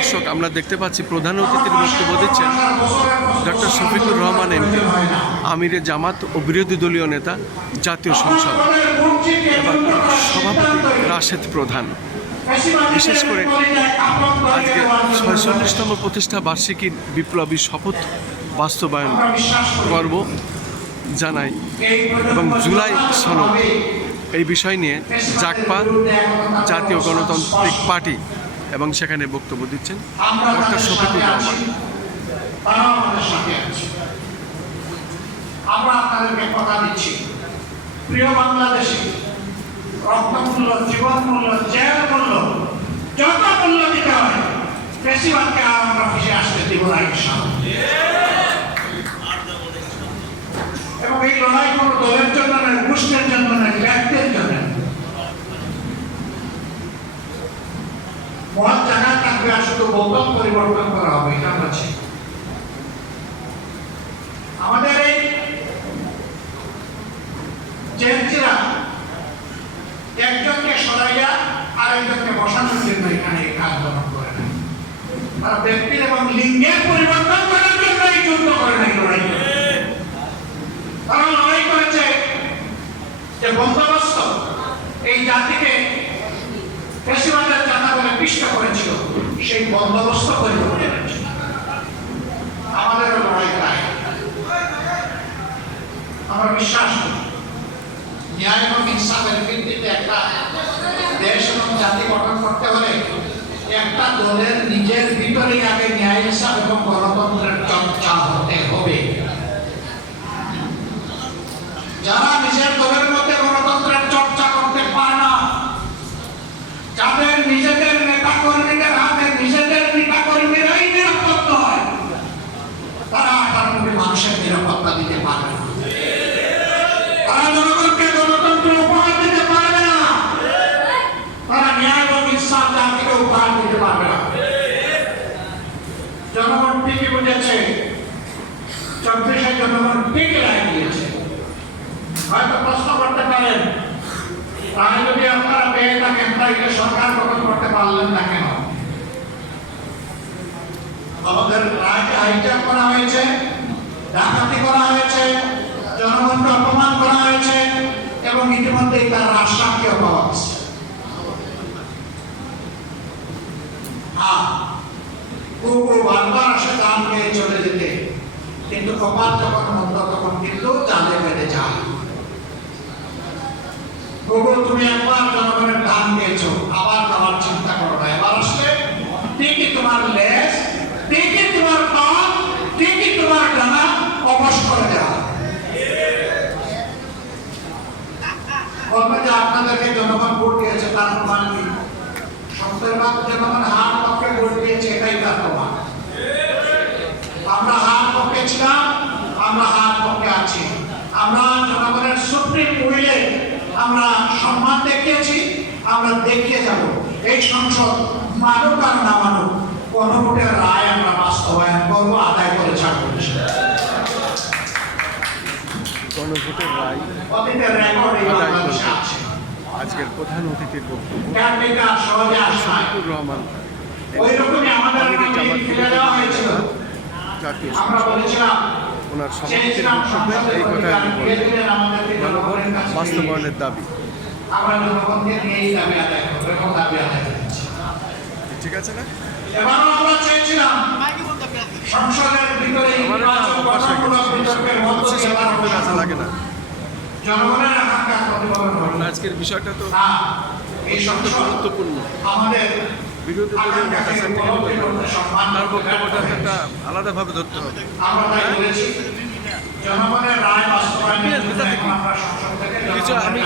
দর্শক, আমরা দেখতে পাচ্ছি প্রধান অতিথির বক্তব্য দিচ্ছেন ডক্টর শফিকুর রহমান এমপি, আমিরে জামাত ও বিরোধী দলীয় নেতা, জাতীয় সংসদ এবং সভাপতি রাশেদ প্রধান। বিশেষ করে আজকে ৪৬তম প্রতিষ্ঠা বার্ষিকীর বিপ্লবী শপথ বাস্তবায়ন করব জানাই এবং জুলাই সনদ এই বিষয় নিয়ে জাগপা জাতীয় গণতান্ত্রিক পার্টি এবং সেখানে বক্তব্য দিচ্ছেন ডক্টর শফিকুর রহমান। আমরা আপনাদেরকে কথা দিচ্ছি, প্রিয় বাংলাদেশী, রক্তমূল্য, জীবন মূল্য, জেল মূল্য, যত মূল্য দিতে হয় বেশিরভাগকে আমরা ফিরে আসতে দিব না ইনশাআল্লাহ। এবং এই লড়াই কোনো দলের জন্য নয়, গোষ্ঠীর জন্য নয়, ব্যক্তির জন্য। মহৎ জায়গায় থাকবে আর শুধু বোতল পরিবর্তন করা হবে, এটা আমরা চাই। আমাদের এই জেনজিরা একজনকে সরাইয়া আরেকজনকে বসানোর জন্য এখানে এই কাজ গ্রহণ করে না। তারা ব্যক্তির এবং লিঙ্গের পরিবর্তন করার জন্য এই যুদ্ধ করে নাই, লড়াই করে। তারা লড়াই করেছে যে বন্দোবস্ত এই জাতিকে ফ্যাসিবাদের জানা বলে পিষ্ট করেছিল, সেই বন্দোবস্ত পরিবর্তন করেছে। আমাদেরও লড়াই তাই। আমরা বিশ্বাস করি ন্যায় এবং ইনসাফের ভিত্তিতে একটা দেশ এবং জাতি গঠন করতে হলে একটা দলের নিজের ভিতরেই আগে ন্যায় ইনসাফ এবং গণতন্ত্রের চর্চা হতে হবে। যারা নিজের দলের মধ্যে গণতন্ত্রের চর্চা করতে পারে না, যাদের নিজেদের নেতা কর্মীদের হাতে নিজেদের নেতা কর্মীরাই নিরাপদ নয়, তারা আটানব্বই মানুষের নিরাপত্তা দিতে পারবে না। তারা জনগণকে গণতন্ত্র উপহার দিতে পারবে না। তারা ন্যায় এবং ইনসাফ জাতিকে উপহার দিতে পারবে না। জনগণ ঠিকই বুঝেছে, 24-এ জনগণ ঠিকই রায় দিয়েছে। হয়তো প্রশ্ন করতে পারেন, তাহলে যদি আপনারা পেয়ে থাকেন তাহলে সরকার গঠন করতে পারলেন না কেন? আমাদের রায়কে হাইজ্যাক করা হয়েছে, ডাকাতি করা হয়েছে, জনগণকে অপমান করা হয়েছে এবং ইতিমধ্যেই তার রাষ্ট্রকে পাওয়া গেছে। বারবার আসে দান নিয়ে চলে যেতে, কিন্তু কপাল যখন মন্দ তখন কিন্তু জালে বেড়ে যায়। তুমি একবার জনগণের দান দিয়েছো, আবার যাওয়ার চিন্তা করো না। এবার আসলে ঠিকই তোমার লেজ, ঠিকই তোমার পা, ঠিকই তোমার ডানা অবশ করে দেওয়া। বলবে যে আপনাদেরকে জনগণ ভোট দিয়েছে, তার প্রমাণ কি? সত্যের ভাগ জনগণ হার পক্ষে ভোট দিয়েছে, এটাই তার প্রমাণ। আমরা হার পক্ষে ছিলাম, আমরা হার পক্ষে আছি। আমরা জনগণের সুপ্রিম উইলে আমরা সম্মান দেখিয়েছি, আমরা দেখিয়ে যাব। এই সংসদ মানুক আর না মানুক, গণভোটের রায় আমরা বাস্তবায়ন করবো, আদায় করে ছাড়বো। গণভোটের রায় অতীতের রেকর্ড এই বাংলাদেশে আছে। আজকের প্রধান অতিথির বক্তব্য ক্যান্ডিডেট সহজে আসে শফিকুর রহমান, ওই রকমই আমাদের ফিরে দেওয়া হয়েছিল। জাতীয় আমরা বলেছিলাম ওনার সভাপতির বক্তব্যে এই কথাই আমি বলব, গণভোট বাস্তবায়নের দাবি। আমরা জনগণকে নিয়েই দাবি আদায় করবো এবং দাবি আদায় করছি। ঠিক আছে না? এবারও আমরা চেয়েছিলাম সংসদের ভিতরে লাগে না, জনগণের আকাঙ্ক্ষা প্রতিফলন হবে। আজকের বিষয়টা তো এই সংসদ গুরুত্বপূর্ণ। আমাদের বিরোধী দলের নেতা তার বক্তব্যটা একটা আলাদাভাবে ধরতে হবে। আমরা তাই বলেছি জনগণের রায় বাস্তবায়নের জন্য আমরা সংসদ থেকে আমি